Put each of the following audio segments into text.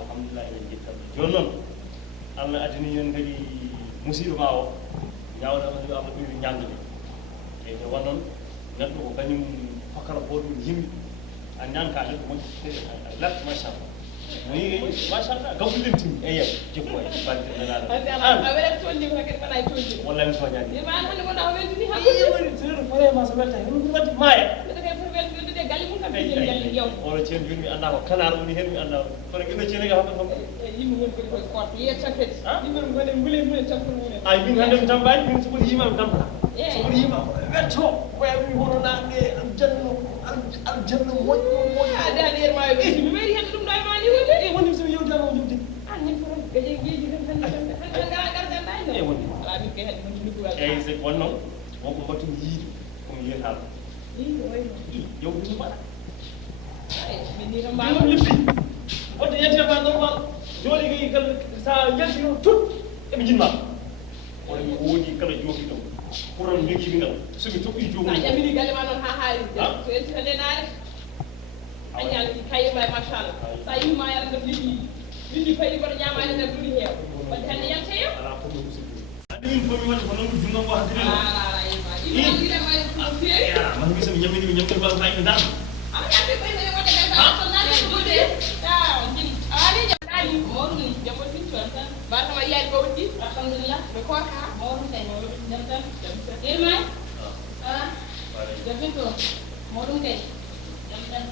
alhamdulillah en jettam joni noon Allah adini en kadi musiba ma o ñawda ko Allah ɓuri ñangde e de wonon neɗɗo ko kañum fakara ko ɗum yimɓe a ñanka neɗɗo moƴƴi lat machallah ni machallah gawɗulentimi e yew jikko e balɗe a weɗat toñdi ko kadi mana e toñdi walla mi soñani ma hande wona o weltini hakkude woni sere vraiment so welta hen ɗum wadde maaya neɗɗo kay foti weltude galle mum kam ɓiɗen galle yew oɗo ceerno joni mi anda ko kanar woni hen mi anda kono gueɗo ceerno hakko kam yimɓe woni kadi koye korte yiyata kadi yimɓe ɗum gone mbule mbule tampon mumen ay min hande mi tampani min soɓoɗo yima mi tampata soɓoɗo yima wetto waymi hono nanɗe am janno moƴƴo ade hande yermayo ɓeydi mi mayri hande ɗum ɗo e ma ni wonde e woni somi yewdama o jomde an min fof gaƴe geeji tan hande gara gardanda e woni ala min kay hande woni nuggural eyyi so wonnoon wonko batumi yiide komi yiyatama wayno yewdimi mbaɗa min ni tan ɗum lippi wadde yentema normal jooɗi kay kala sa yaltino tut eɓe jinma kono mi woodi kala jooɗiɗo pour on jogiimi ngal somi toɓɓi sa joomum ƴamini galle ma noon ha haali so yaltina nde naare a ñalti kayima e machallah sa yimma yalla def liɗɗi fayi koto ñamani nder duuɗi heew wadde hande yalta yew ala fof no musidɗo andi min fof mi waɗi ko noon junngam o haddire ɗo ala yima ɗiɗiɗema no feewi man mi somi ñammini mi ñammini ba fayno dal ama ñamde ɓoyne wonde gal so naade duuɗe awani jamɗani mawɗum ni jambo tinton tan mbatama yiyaade ko woɗɗi alhamdulillah ɓe koorka mawɗum kay jam tan irmay jabinto mawɗum kay jam tan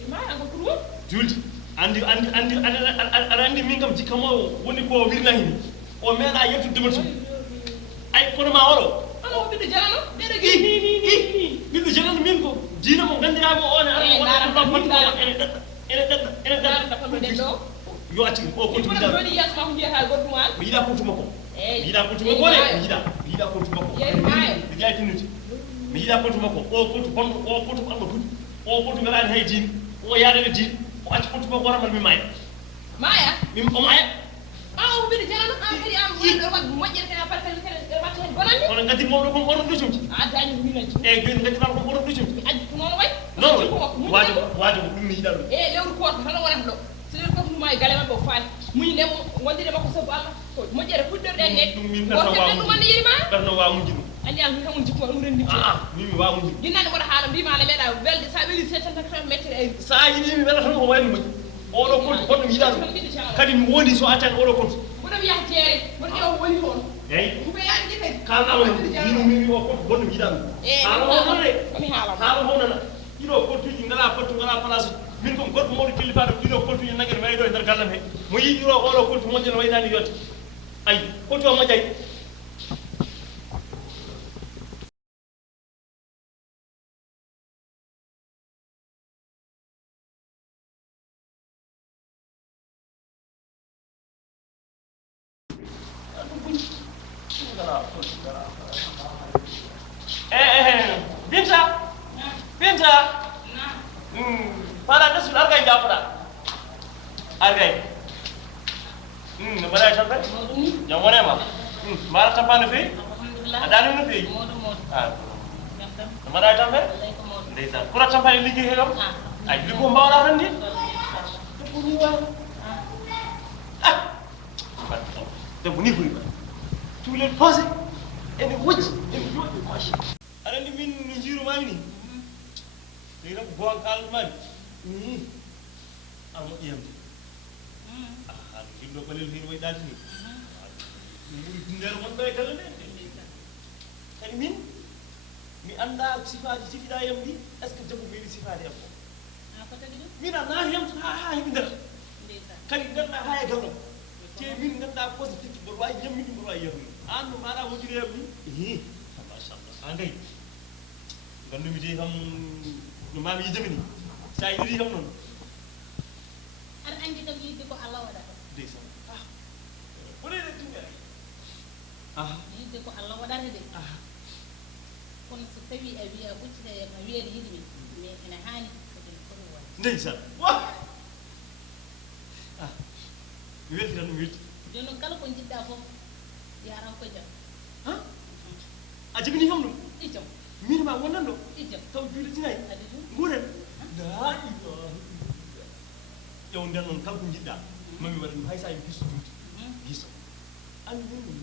irmay anko pour julde aɗa anndi min kam jikka mo woni ko wirnani ni o meeɗa yettude so ay kono ma oɗo ana o ɓiɗɗo jalano ɓeɗo ɓiɗɗo janano min ko diina mo gandiramo o ne ene ɗaɗɗa yo acci o kontu joni yiyatma ko mbiyata goɗɗum an mi yiɗa kontu makko mi yiɗa kontu makko ne mi yiɗa kontu makko mi jaytinude mi yiɗa kontu makko o kontu bonɗo o kontu ko Allah tuɗi o kontu welani hay diine o yaadani diine o acci kontu makko waɗamal mi maya maya o maya o ɓiɗo jalano an kadi an wonɗo wat moƴƴere kene par kadi watta hen bonande kono gaddirmoɗo kom oɗon ɗucumti a dañi ko minaji eyyi joni gaddirama kom oɗon ɗucumti mi addi ko noon way non waajo ko ɗum mi yiɗa ɗum e lewru koto tan wonata ɗo so lewru koto ɗuma e galle mabɓe o faati muñide wondide makko sabu Allah ko moƴƴere fuɗɗorɗen ne ɗum min goto ɓen ɗum wonde yirima ɓerno wawa mujji ɗum andi an kam on jikku ɗum rendi min mi wawa mujji ɗum ginnande mboɗo haala mbima ne meeɗa welde sa weeli 750 métre e sa yiɗi mi wela tan ko wayno moƴƴi oɗo kontu goɗɗo mi yiɗa ɗum kadi mi wondi so attani oɗo kontu mboɗomi yaha jeere mboɗo ƴeewa ko woni toon eyyi ko yaani ɗi kadi kalnama ɗum min o kontu goɗɗo mi yiɗa ɗum haala hono de komi haalama haala honana ɗiɗo kontuji ngala pottu ngala place min kom goɗɗo mawɗo killifaɗo ɗiɗo kontuji nagguene wayɗo e nder gallam he mo yiɗi ɗo oɗo kontu moƴƴo no waynani yotte ayi kontu o moƴƴay Binta fala desul argay jafoɗa argay no mbaɗa tan kadi jam wonema mbaɗa tampano feewi a danim no feewi no mbaɗa tan kadi ndeysan kono tampani ligguey he kam ay liggo mbawɗa tan ndi debbo ni ɓuuri ba cuulen posé ene wojji ene jooɗi machi aɗa andi min no jirumami ni legi tan ko bowan kalmami an moƴƴiyamde an jilɗo balel hiri way ɗaati ni mi ɓuuri nder wonɗo e galle nde kadi min mi anda sifaji ciɗiɗa yam ɗi est ce que debbo meeɗi sifade am o min a naati yam ha heɓi nder kadi ganduɗa ha e galɗom te min ganduɗa posé tikki mboɗo wawi ñamminde mboɗo wawi yarnude an no mbaɗa wojjude yam ni machallah ha gayi gandumi de kam no mami yidemi ni sa yiɗiri kam noon aɗa andi kam yidde ko Allah waɗata ndeysan ɓoɗede tumɓe ay yidde ko Allah waɗata de kono so tawi a wiya ɓuccita e ma wiyeede yiɗimi mais ene haani koɗen foti waɗ ndeysan mi welti tan mi welti joni noon kala ko jiɗɗa fof yaran ko jam a jibini kam ɗum i jam min ma wonnan ɗo i jam taw juuɗe tinayi adi jum nguuren la ilaha yow nden noon kala ko jiɗɗa mami waɗa ɗum hay sa en pistu juuti gisa andi ɗum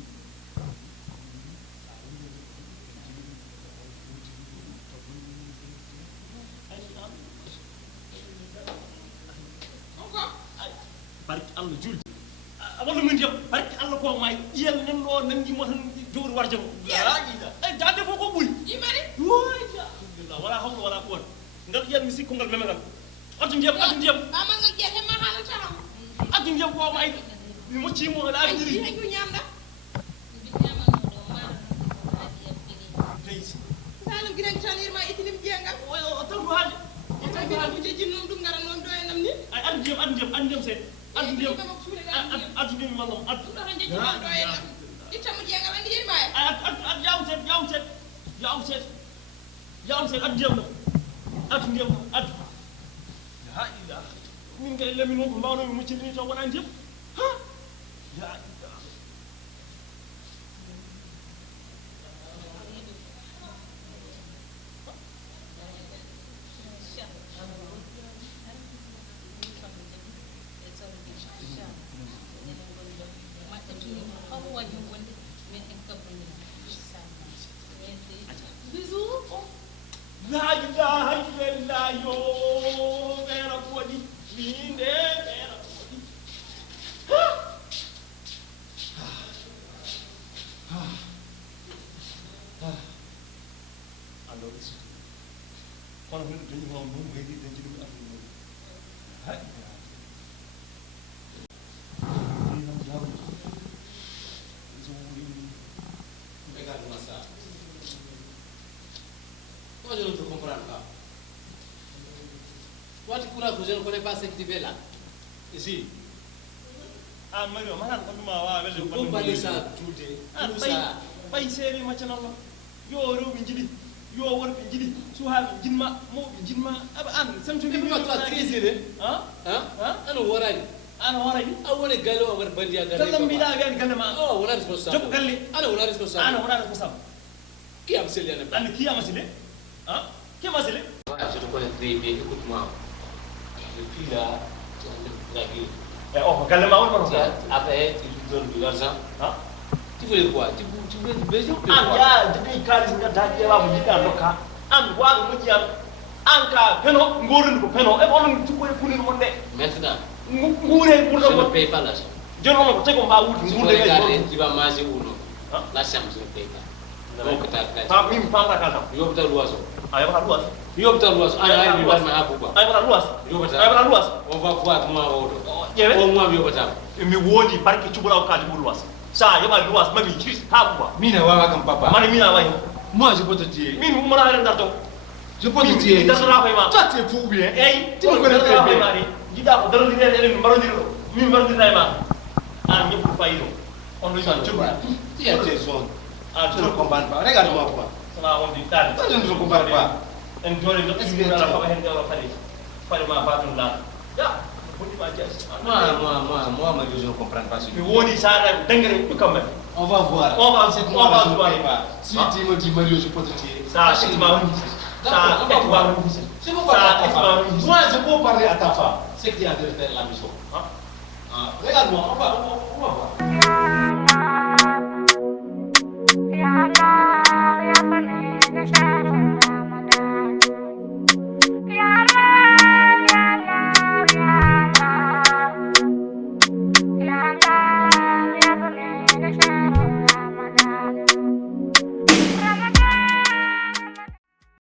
barki Allah julde walla min jam barki Allah ko may iyel nan ɗo nangimo tan jowri warja ko dade fof ko ɓuuri yimari woyja alhamdulillah wala hawla wala quwwata ngal ƴen mi sikko ngal meme ngal addu ndiyam amal ngal jeete ma haala taram addu ndiyam ko may mi moccimo aɗa awdiri ay ko ñamda leysi salam girangi tan yirma itinim jengal o taw haalde o taw ko jejjinnom ɗum ngara noon ɗo e nam ni ay addu ndiyam sey addu ndiyam mallum addu ɗo tan jejjinnom ɗo e nam ittamo jengal andi yirma e ad yawm set addu ndiyam ɗam addu ndiyam addu la ilaha min kay lemin won ko mbawnomi muccirde ni taw wona ndiyam ha la ilaha la ilaha illallah yo ɓeera ko waɗi min de ɓeera ko waɗi ando ɗo suti kono min dañi mo ɗum heydi dañi ɗum aduna mum hay Moi, je ne te comprends pas. Toi, tu crois que je ne connais pas ce que tu fais là? Ici. Ah, Mario, manan ko duma wa welde ko balé ça tout ça. Bay série maccanallah. Yo rewbe jidi, yo worbe jidi, suhabe jinma, mawbe jinma, aba an samtu Mais pourquoi toi trésiré? Hein? Ano warani. Ana warani. Awone gallo war bandiya galle. Kallam bi da gan ganama. Oh, wala responsable. Jop galle. Ana wala responsable. Ana wala responsable. Qui a monsieur Liane? Ana qui a masile? Hein? Qui a masile? Je te connais très bien, écoute-moi. Depuis là, tu as dragué. Eh oh, galle ma won ko Après, tu lui donnes de l'argent. Hein? Tu voulais quoi? Tu voulais du baiser ou quoi? Ya, depuis kalis nga daje wa mo jida dokka. An wa mo jiyam. An ka feno ngorun ko feno e onon ci koy punir mon de. Maintenant, Ngouré pour je le ne paye pas l'argent. jono ko tego mba wuti Tu ngourde vas ngay regarder, tu vas manger ou non. Hein? La chambre, je ne paye pas. Donc, tu as ta mim pamra kala. Yobta l'oiseau. Ay wala luas. Yobta l'oiseau. Ay, mi war ma habuba. Ay wala luas. Yobta. Ay wala luas. On va voir moi auto. Yewe Au moins, yobta. mi wodi barki cubura ka di luas. Sa yoba luas mami ci ha buba. Mina wawa kam papa. Man mina wayi. Moi je peux te tuer. Min mo na ren darto. Je peux te tuer. Da sura fay ma. Toi tu es fou ou bien? Ey, Tu me connais très bien. Jida ko daro dire elen barondiro. Min barondiro ma. An ñepp fayiro. On do Tu ci as tes zones. Ah, Je ne comprends pas. Regarde-moi quoi. sana on di tal. Toi je ne comprends pas. En jori no Est-ce ɗum que ala tu- fama hen dewla fali fali ma batun la ya bonni ma jas Moi, Mario, je ne comprends pas ce que mi woni sara dengere ɓe kamɓe On va voir. On va- Cette on fois, va je ne voir. paye pas. Si Hein? tu me dis Mario, je peux te tuer. sa effectivement woni sa D'accord, on va voir. effectivement woni Je peux parler à ta femme. woni Moi, je peux parler à ta femme. C'est que tu es en train de faire la mission. Hein? Regarde-moi, on va voir.